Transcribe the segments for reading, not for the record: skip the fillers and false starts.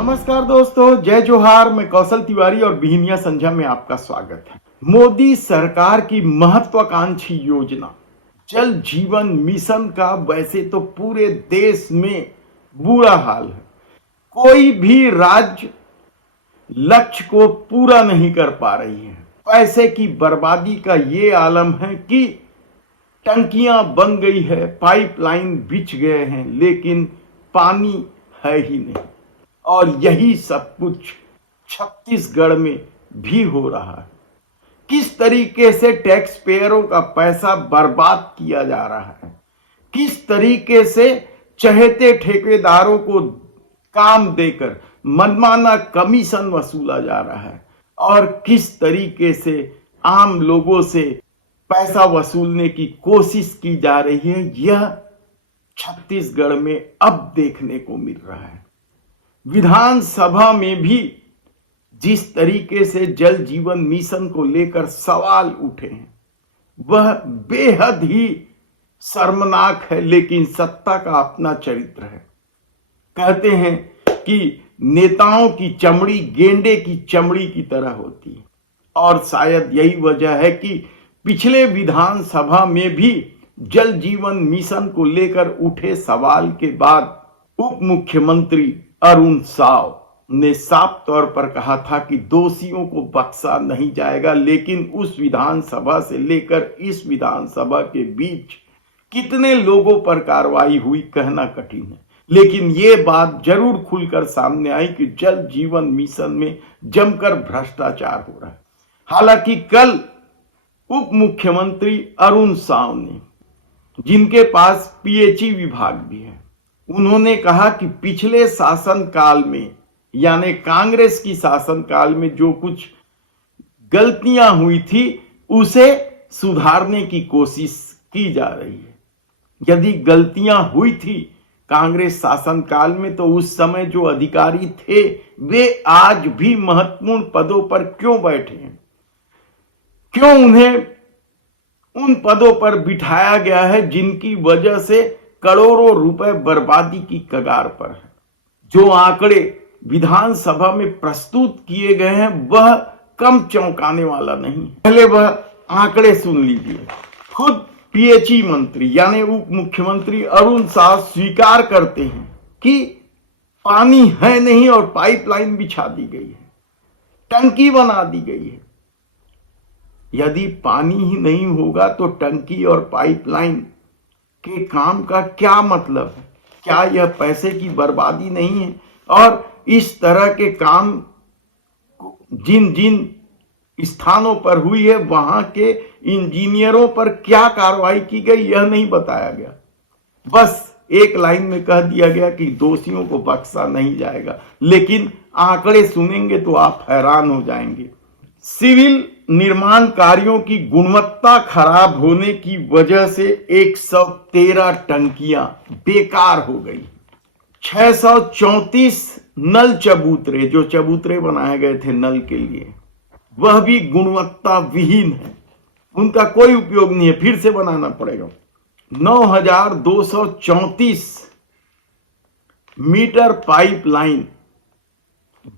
नमस्कार दोस्तों, जय जोहार। मैं कौशल तिवारी और बिहनिया संझा में आपका स्वागत है। मोदी सरकार की महत्वाकांक्षी योजना जल जीवन मिशन का वैसे तो पूरे देश में बुरा हाल है। कोई भी राज्य लक्ष्य को पूरा नहीं कर पा रही है। पैसे की बर्बादी का ये आलम है कि टंकियां बन गई है, पाइपलाइन बिछ गए हैं, लेकिन पानी है ही नहीं। और यही सब कुछ छत्तीसगढ़ में भी हो रहा है। किस तरीके से टैक्स पेयरों का पैसा बर्बाद किया जा रहा है, किस तरीके से चहेते ठेकेदारों को काम देकर मनमाना कमीशन वसूला जा रहा है और किस तरीके से आम लोगों से पैसा वसूलने की कोशिश की जा रही है, यह छत्तीसगढ़ में अब देखने को मिल रहा है। विधानसभा में भी जिस तरीके से जल जीवन मिशन को लेकर सवाल उठे हैं वह बेहद ही शर्मनाक है, लेकिन सत्ता का अपना चरित्र है। कहते हैं कि नेताओं की चमड़ी गेंडे की चमड़ी की तरह होती है और शायद यही वजह है कि पिछले विधानसभा में भी जल जीवन मिशन को लेकर उठे सवाल के बाद उप मुख्यमंत्री अरुण साव ने साफ तौर पर कहा था कि दोषियों को बख्शा नहीं जाएगा, लेकिन उस विधानसभा से लेकर इस विधानसभा के बीच कितने लोगों पर कार्रवाई हुई कहना कठिन है। लेकिन ये बात जरूर खुलकर सामने आई कि जल जीवन मिशन में जमकर भ्रष्टाचार हो रहा है। हालांकि कल उप मुख्यमंत्री अरुण साव ने, जिनके पास पीएचई विभाग भी है, उन्होंने कहा कि पिछले शासन काल में यानी कांग्रेस की शासन काल में जो कुछ गलतियां हुई थी उसे सुधारने की कोशिश की जा रही है। यदि गलतियां हुई थी कांग्रेस शासन काल में तो उस समय जो अधिकारी थे वे आज भी महत्वपूर्ण पदों पर क्यों बैठे हैं? क्यों उन्हें उन पदों पर बिठाया गया है जिनकी वजह से करोड़ों रुपए बर्बादी की कगार पर है? जो आंकड़े विधानसभा में प्रस्तुत किए गए हैं वह कम चौंकाने वाला नहीं। पहले वह आंकड़े सुन लीजिए। खुद पीएचई मंत्री यानी उप मुख्यमंत्री अरुण साव स्वीकार करते हैं कि पानी है नहीं और पाइपलाइन बिछा दी गई है, टंकी बना दी गई है। यदि पानी ही नहीं होगा तो टंकी और पाइपलाइन के काम का क्या मतलब है? क्या यह पैसे की बर्बादी नहीं है? और इस तरह के काम जिन जिन स्थानों पर हुई है वहां के इंजीनियरों पर क्या कार्रवाई की गई यह नहीं बताया गया। बस एक लाइन में कह दिया गया कि दोषियों को बख्शा नहीं जाएगा, लेकिन आंकड़े सुनेंगे तो आप हैरान हो जाएंगे। सिविल निर्माण कार्यों की गुणवत्ता खराब होने की वजह से 113 टंकियां बेकार हो गई। 634 नल चबूतरे, जो चबूतरे बनाए गए थे नल के लिए, वह भी गुणवत्ता विहीन है, उनका कोई उपयोग नहीं है, फिर से बनाना पड़ेगा। 9234 मीटर पाइपलाइन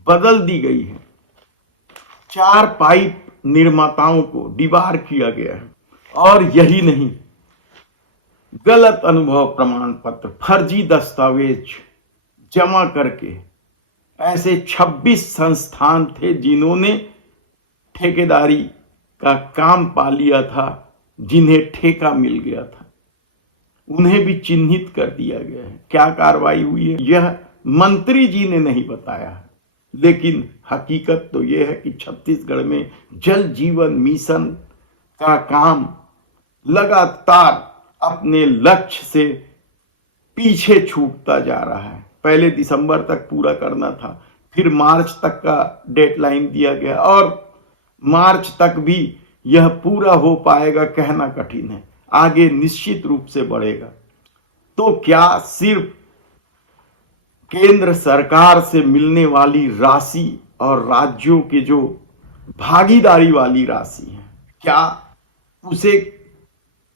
बदल दी गई है। 4 पाइप निर्माताओं को डिबार किया गया है। और यही नहीं, गलत अनुभव प्रमाण पत्र, फर्जी दस्तावेज जमा करके ऐसे 26 संस्थान थे जिन्होंने ठेकेदारी का काम पा लिया था, जिन्हें ठेका मिल गया था, उन्हें भी चिन्हित कर दिया गया है। क्या कार्रवाई हुई है यह मंत्री जी ने नहीं बताया है, लेकिन हकीकत तो यह है कि छत्तीसगढ़ में जल जीवन मिशन का काम लगातार अपने लक्ष्य से पीछे छूटता जा रहा है। पहले दिसंबर तक पूरा करना था, फिर मार्च तक का डेडलाइन दिया गया और मार्च तक भी यह पूरा हो पाएगा कहना कठिन है। आगे निश्चित रूप से बढ़ेगा। तो क्या सिर्फ केंद्र सरकार से मिलने वाली राशि और राज्यों के जो भागीदारी वाली राशि है, क्या उसे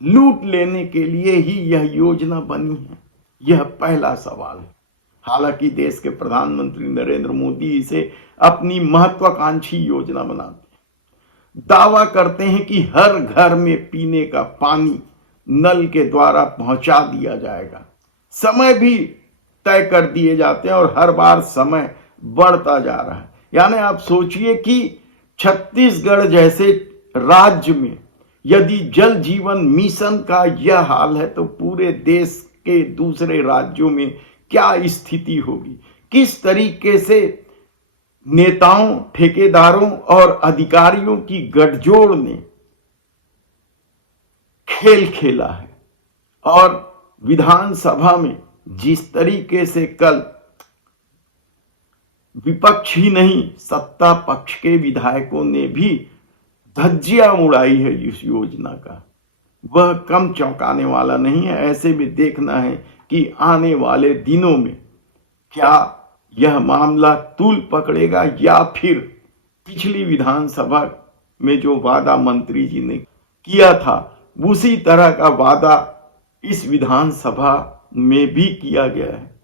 लूट लेने के लिए ही यह योजना बनी है? यह पहला सवाल है। हालांकि देश के प्रधानमंत्री नरेंद्र मोदी इसे अपनी महत्वाकांक्षी योजना बनाते हैं। दावा करते हैं कि हर घर में पीने का पानी नल के द्वारा पहुंचा दिया जाएगा। समय भी तय कर दिए जाते हैं और हर बार समय बढ़ता जा रहा है। यानी आप सोचिए कि छत्तीसगढ़ जैसे राज्य में यदि जल जीवन मिशन का यह हाल है तो पूरे देश के दूसरे राज्यों में क्या स्थिति होगी। किस तरीके से नेताओं, ठेकेदारों और अधिकारियों की गठजोड़ ने खेल खेला है। और विधानसभा में जिस तरीके से कल विपक्ष ही नहीं सत्ता पक्ष के विधायकों ने भी धज्जियां उड़ाई है इस योजना का, वह कम चौंकाने वाला नहीं है। ऐसे में देखना है कि आने वाले दिनों में क्या यह मामला तूल पकड़ेगा या फिर पिछली विधानसभा में जो वादा मंत्री जी ने किया था उसी तरह का वादा इस विधानसभा में भी किया गया है।